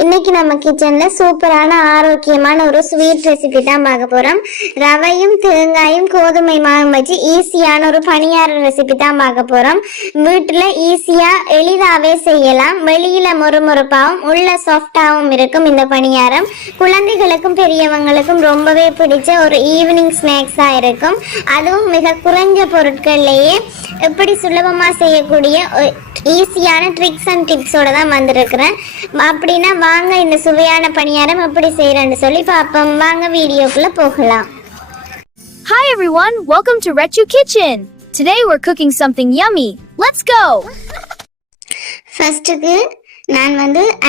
இன்னைக்கு நம்ம கிச்சன்ல சூப்பரான ஆரோக்கியமான ஒரு ஸ்வீட் ரெசிபி தான் பார்க்க போறோம். ரவையும் தேங்காயும் கோதுமை மாவும் வச்சு ஈஸியான ஒரு பணியார ரெசிபி தான் பார்க்க போறோம். வீட்டுல ஈஸியா எளிதாவே செய்யலாம். வெளியில மொறுமொறுப்பாகவும் உள்ள சாஃப்டாகவும் இருக்கும் இந்த பணியாரம். குழந்தைகளுக்கும் பெரியவங்களுக்கும் ரொம்பவே பிடிச்ச ஒரு ஈவினிங் ஸ்நாக்ஸா இருக்கும். அதுவும் மிக குறைஞ்ச பொருட்கள்லயே எப்படி சுலபமா செய்யக்கூடிய ஈஸியான ட்ரிக்ஸ் அண்ட் டிப்ஸோட தான் வந்திருக்கிறேன். அப்படின்னா வாங்க இந்த சுவையான பணியாரம் எப்படி செய்யறேன்னு சொல்லி பார்ப்போம். வாங்க வீடியோக்குள்ள போகலாம். Hi everyone, welcome to Rechu Kitchen. Today we're cooking something yummy. Let's go. ஃபர்ஸ்ட்டுக்கு நான்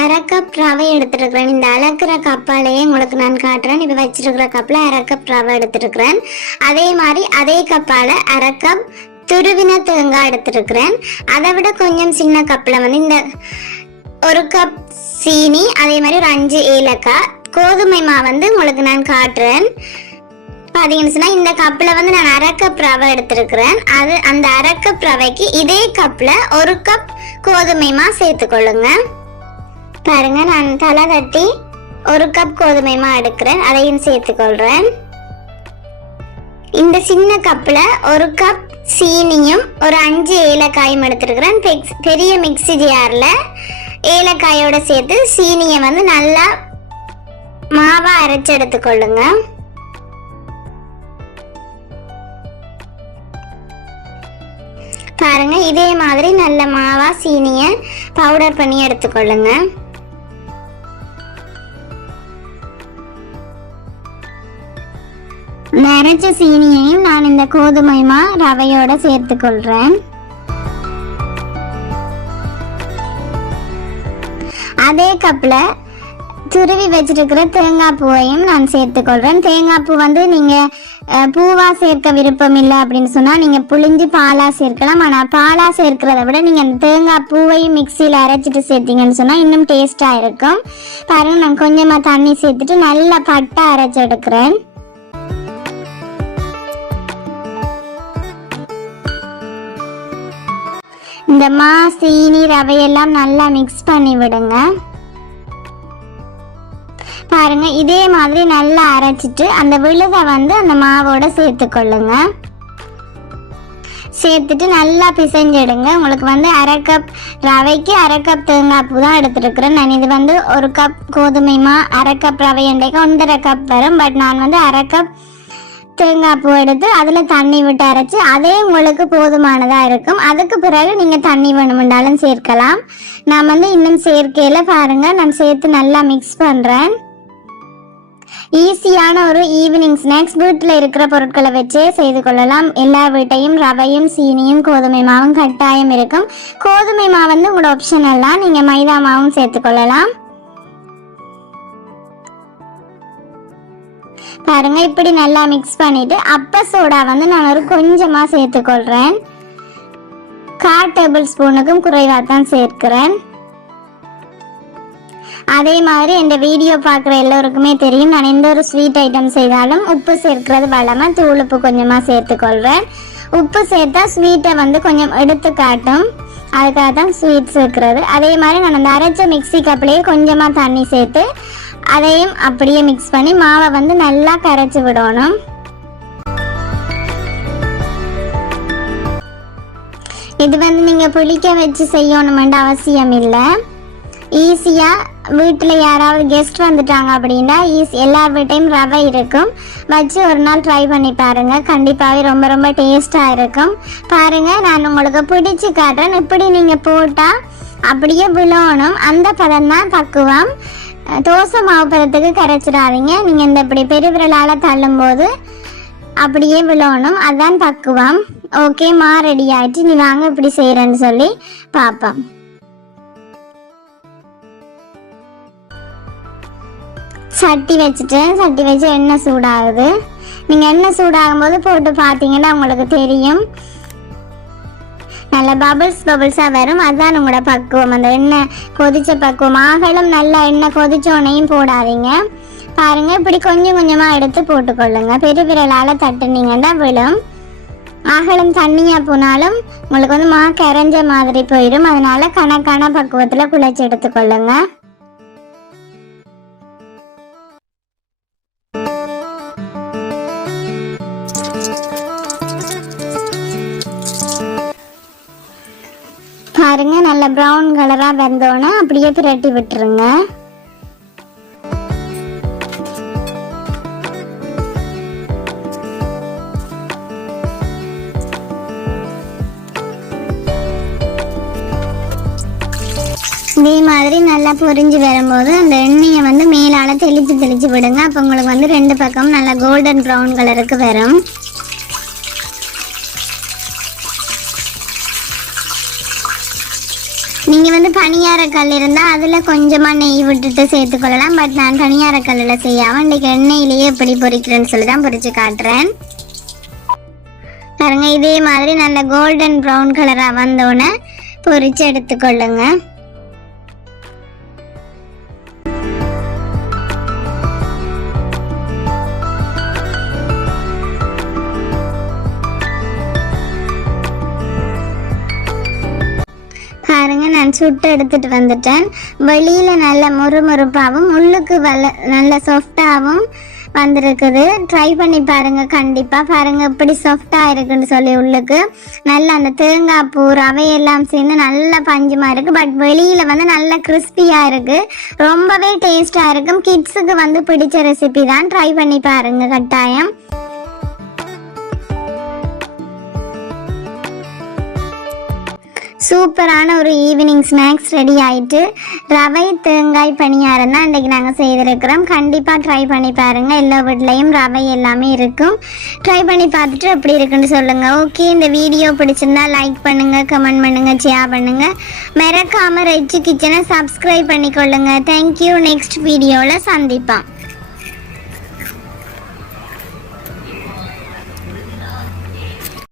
அரை கப் ரவை எடுத்துருக்கிறேன். இந்த அளக்கிற கப்பாலேயே உங்களுக்கு நான் காட்டுறேன். இப்போ வச்சிருக்கிற கப்பில் அரை கப் ரவை எடுத்துருக்கிறேன். அதே மாதிரி அதே கப்பால் அரை கப் துருவின தேங்காய் எடுத்துருக்கிறேன். அதை விட கொஞ்சம் சின்ன கப்பில் இந்த ஒரு கப் சீனி, அதே மாதிரி ஒரு 5 ஏலக்காய், கோதுமை மாவு உங்களுக்கு நான் காட்டுறேன். பார்த்தீங்கன்னு சொன்னால் இந்த கப்பில் நான் அரை கப் ரவை எடுத்துருக்கிறேன். அந்த அரை கப் ரவைக்கு இதே கப்பில் ஒரு கப் கோதுமை மாவு சேர்த்துக்கொள்ளுங்க. பாருங்க, நான் தலை தட்டி ஒரு கப் கோதுமை மாவு எடுக்கிறேன், அதையும் சேர்த்துக்கொள்கிறேன். இந்த சின்ன கப்பில் ஒரு கப் சீனியும் ஒரு 5 ஏலக்காயும் எடுத்துருக்கிறேன். பெரிய மிக்ஸி ஜாரில் ஏலக்காயோட சேர்த்து சீனியை நல்லா மாவா அரைச்சு எடுத்துக்கொள்ளுங்க. பாருங்க, இதே மாதிரி நல்ல மாவா சீனியை பவுடர் பண்ணி எடுத்துக்கொள்ளுங்க. அரைச்ச சீனியையும் நான் இந்த கோதுமை மா ரவையோட சேர்த்துக்கொள்றேன். அதே கப்ல துருவி வச்சிருக்கிற தேங்காய் பூவையும் நான் சேர்த்துக்கொள்றேன். தேங்காய் பூ நீங்க பூவா சேர்க்க விருப்பம் இல்லை அப்படின்னு சொன்னா நீங்க புளிஞ்சு பாலா சேர்க்கலாம். ஆனா பாலா சேர்க்கிறத விட நீங்க அந்த தேங்காய் பூவையும் மிக்சியில அரைச்சிட்டு சேர்த்தீங்கன்னு சொன்னா இன்னும் டேஸ்டா இருக்கும். பாருங்க, நான் கொஞ்சமா தண்ணி சேர்த்துட்டு நல்லா பட்டா அரைச்சு எடுக்கிறேன். இந்த மா சீனி ரவையெல்லாம் நல்லா மிக்ஸ் பண்ணி விடுங்க. பாருங்க, இதே மாதிரி நல்லா அரைச்சிட்டு அந்த விழுதை அந்த மாவோட சேர்த்துக்கொள்ளுங்க. சேர்த்துட்டு நல்லா பிசைஞ்சிடுங்க. உங்களுக்கு அரை கப் ரவைக்கு அரை கப் தேங்காய் பூ தான் எடுத்துருக்கிறேன். நான் இது ஒரு கப் கோதுமை மா அரை கப் ரவை என்றைக்கு 1.5 கப் வரும். பட் நான் அரை கப் தேங்காய் பூ எடுத்து அதில் தண்ணி விட்டு அரைச்சி அதே உங்களுக்கு போதுமானதாக இருக்கும். அதுக்கு பிறகு நீங்கள் தண்ணி வேணுமென்றாலும் சேர்க்கலாம். நான் இன்னும் சேர்க்கையில் பாருங்கள், நான் சேர்த்து நல்லா மிக்ஸ் பண்ணுறேன். ஈஸியான ஒரு ஈவினிங் ஸ்நாக்ஸ். வீட்டில் இருக்கிற பொருட்களை வச்சே செய்து கொள்ளலாம். எல்லா வீட்டையும் ரவையும் சீனியும் கோதுமை மாவும் கட்டாயம் இருக்கும். கோதுமை மாவு உங்களோட ஆப்ஷனல்லாம், நீங்கள் மைதா மாவும் சேர்த்துக்கொள்ளலாம். பாருங்க, இப்படி நல்லா மிக்ஸ் பண்ணிட்டு அப்ப சோடா நான் ஒரு கொஞ்சமா சேர்த்துக்கொள்றேன். 1/4 டேபிள் ஸ்பூனுக்கும் குறைவா தான் சேர்க்கிறேன். அதே மாதிரி இந்த வீடியோ பார்க்குற எல்லோருக்குமே தெரியும், நான் எந்த ஒரு ஸ்வீட் ஐட்டம் செய்தாலும் உப்பு சேர்க்கிறது வளமா. தூள் உப்பு கொஞ்சமா சேர்த்துக்கொள்றேன். உப்பு சேர்த்தா ஸ்வீட்டை கொஞ்சம் எடுத்து காட்டும், அதுக்காக தான் ஸ்வீட் சேர்க்கிறது. அதே மாதிரி நான் அந்த அரைச்ச மிக்ஸி கப்லேயே கொஞ்சமா தண்ணி சேர்த்து அதையும் அப்படியே மிக்ஸ் பண்ணி மாவை நல்லா கரைச்சி விடணும். இது நீங்க புளிக்க வச்சு செய்யணுமென்ற அவசியம் இல்லை. ஈஸியா வீட்டில் யாராவது கெஸ்ட் வந்துட்டாங்க அப்படின்னா எல்லா வீட்டையும் ரவை இருக்கும், வச்சு ஒரு நாள் ட்ரை பண்ணி பாருங்க. கண்டிப்பாகவே ரொம்ப ரொம்ப டேஸ்டாக இருக்கும். பாருங்க, நான் உங்களுக்கு பிடிச்சு காட்டுறேன். இப்படி நீங்க போட்டா அப்படியே விழணும். அந்த பதம் தான் பக்குவம். தோசை மாவு பதத்துக்கு கரைச்சிடாதீங்க. நீங்கள் இந்த இப்படி பெருவிரலால் தள்ளும் போது அப்படியே விழணும், அதுதான் பக்குவம். ஓகே, மா ரெடி ஆயிடுச்சு. நீ வாங்க இப்படி செய்கிறேன்னு சொல்லி பார்ப்போம். சட்டி வச்சுட்டேன். சட்டி வச்சு எண்ணெய் சூடாகுது. நீங்கள் எண்ணெய் சூடாகும் போது போட்டு பார்த்தீங்கன்னா உங்களுக்கு தெரியும், நல்ல பபிள்ஸாக வரும். அதுதான் உங்களோட பக்குவம். அந்த எண்ணெய் கொதிச்ச பக்குவம். ஆகலும் நல்லா எண்ணெய் கொதிச்சோனையும் போடாதீங்க. பாருங்க, இப்படி கொஞ்சம் கொஞ்சமாக எடுத்து போட்டுக்கொள்ளுங்க. பெருவிரலால் தட்டுனீங்கன்னா விழும். ஆகலும் தண்ணியாக போனாலும் உங்களுக்கு மா கரைஞ்ச மாதிரி போயிடும். அதனால கணக்கான பக்குவத்தில் குழைச்சி எடுத்துக்கொள்ளுங்க. நல்ல ப்ரௌன் கலராக வந்தோன்னே அப்படியே பிரட்டி விட்டுருங்க. இதே மாதிரி நல்லா பொரிஞ்சு வரும்போது அந்த எண்ணெயை வந்து மேலால் தெளிச்சு விடுங்க. அப்போ உங்களுக்கு வந்து ரெண்டு பக்கம் நல்லா கோல்டன் ப்ரௌன் கலருக்கு வரும். நீங்கள் வந்து பனியாரக்கல் இருந்தால் அதில் கொஞ்சமாக நெய் விட்டுட்டு சேர்த்துக்கொள்ளலாம். பட் நான் பனியாரக்கல்லில் செய்யாமல் இன்றைக்கி எண்ணெயிலேயே எப்படி பொரிக்கிறேன்னு சொல்லி தான் பொரித்து காட்டுறேன். பாருங்க, இதே மாதிரி நல்ல கோல்டன் ப்ரௌன் கலராக வந்தோடனே பொரித்து எடுத்துக்கொள்ளுங்க. பாருங்க, நான் சுட்டு எடுத்துட்டு வந்துட்டேன். வெளியில நல்ல முறுமுறுப்பாகவும் உள்ளுக்கு நல்ல சாஃப்டாகவும் வந்திருக்குது. ட்ரை பண்ணி பாருங்க கண்டிப்பா. பாருங்க இப்படி சாஃப்டா இருக்குன்னு சொல்லி உள்ளுக்கு நல்ல அந்த தேங்காய் பூ ரவையெல்லாம் சேர்ந்து நல்ல பஞ்சுமா இருக்கு. பட் வெளியில வந்து நல்ல கிறிஸ்பியா இருக்கு. ரொம்பவே டேஸ்டா இருக்கும். கிட்ஸுக்கு வந்து பிடிச்ச ரெசிபி தான். ட்ரை பண்ணி பாருங்க கட்டாயம். சூப்பரான ஒரு ஈவினிங் ஸ்நாக்ஸ் ரெடி ஆயிட்டு. ரவை தேங்காய் பணியாரம் தான் இன்றைக்கி நாங்கள் செய்திருக்கிறோம். கண்டிப்பாக ட்ரை பண்ணி பாருங்கள். எல்லா வீட்லேயும் ரவை எல்லாமே இருக்கும். ட்ரை பண்ணி பார்த்துட்டு எப்படி இருக்குன்னு சொல்லுங்கள். ஓகே, இந்த வீடியோ பிடிச்சிருந்தா லைக் பண்ணுங்கள், கமெண்ட் பண்ணுங்கள், ஷேர் பண்ணுங்கள். மறக்காமல் ரெச்சு கிச்சனை சப்ஸ்கிரைப் பண்ணிக்கொள்ளுங்கள். தேங்க்யூ. நெக்ஸ்ட் வீடியோவில் சந்திப்போம்.